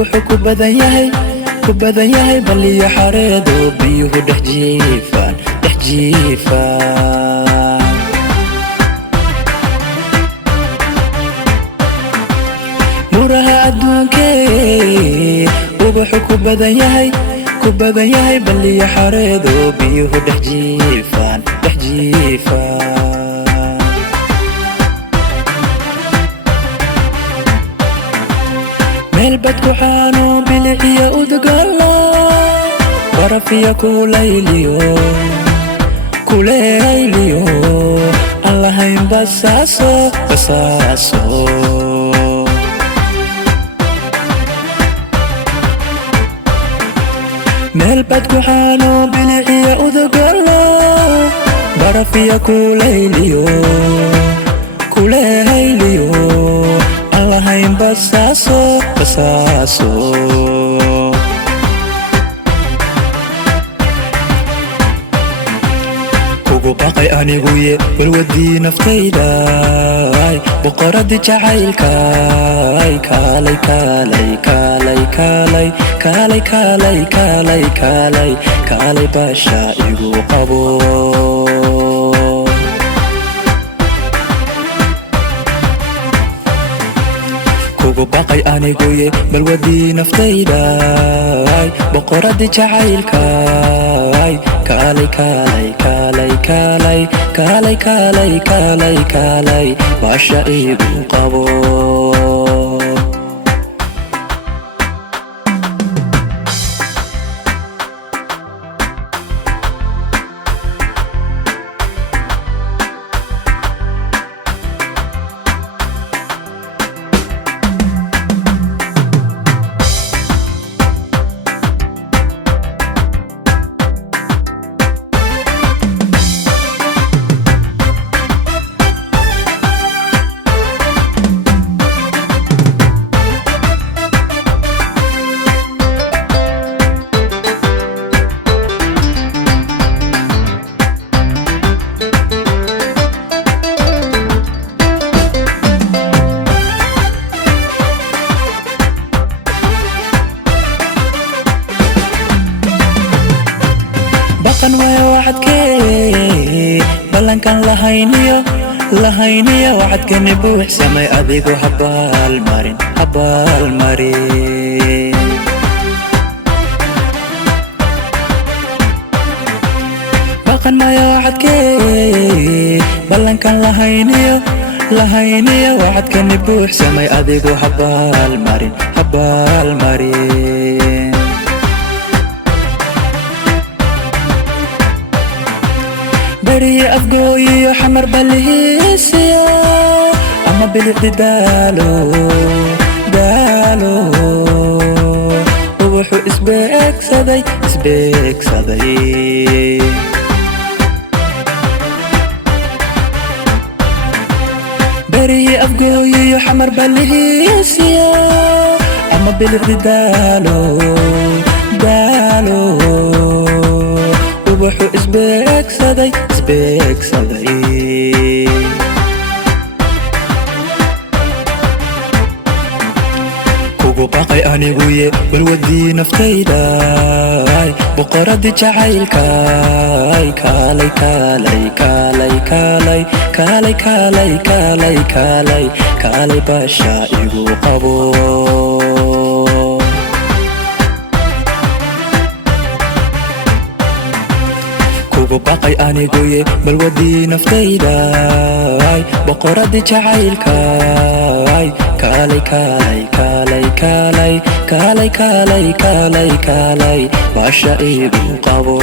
ubaxu ku badan yahay baliyo xareedo biyuhu dhex jiifaan muraha adduunkee ubaxu ku badan yahay baliyo xareedo biyuhu dhex jiifaan meel badku xaano biliciyo udugalo barafiya kulayliyo aan lahayn basaaso meel badku xaano biliciyo udugalo barafiya kulayliyo aan lahayn basaaso kugu baqay aniguye balwadii naftayday boqoradii jacaylkay kaalay baasha igu qabo kugu baqay aniguye balwadii naftayday boqoradii jacaylkay kaalay baasha igu qabo baqan waaya wacadkee ballankan lahayniyo wacadkani buuxsamay adigu habaalmarin baqan waaya wacadkee ballankan lahayniyo wacadkani buuxsamay adigu habaalmarin bariye afgooyiyo xamar balihiisiyo ama bilicdi daalo ubaxu isbeegsaday bariye afgooyiyo xamar balihiisiyo ama bilicdi daalo ubaxu isbeegsaday kugu baqay aniguye balwadii naftayday boqoradii jacaylkay kaalay baasha igu qabo kugu baqay aniguye balwadii naftayday boqoradii jacaylkay kaalay baasha igu qabo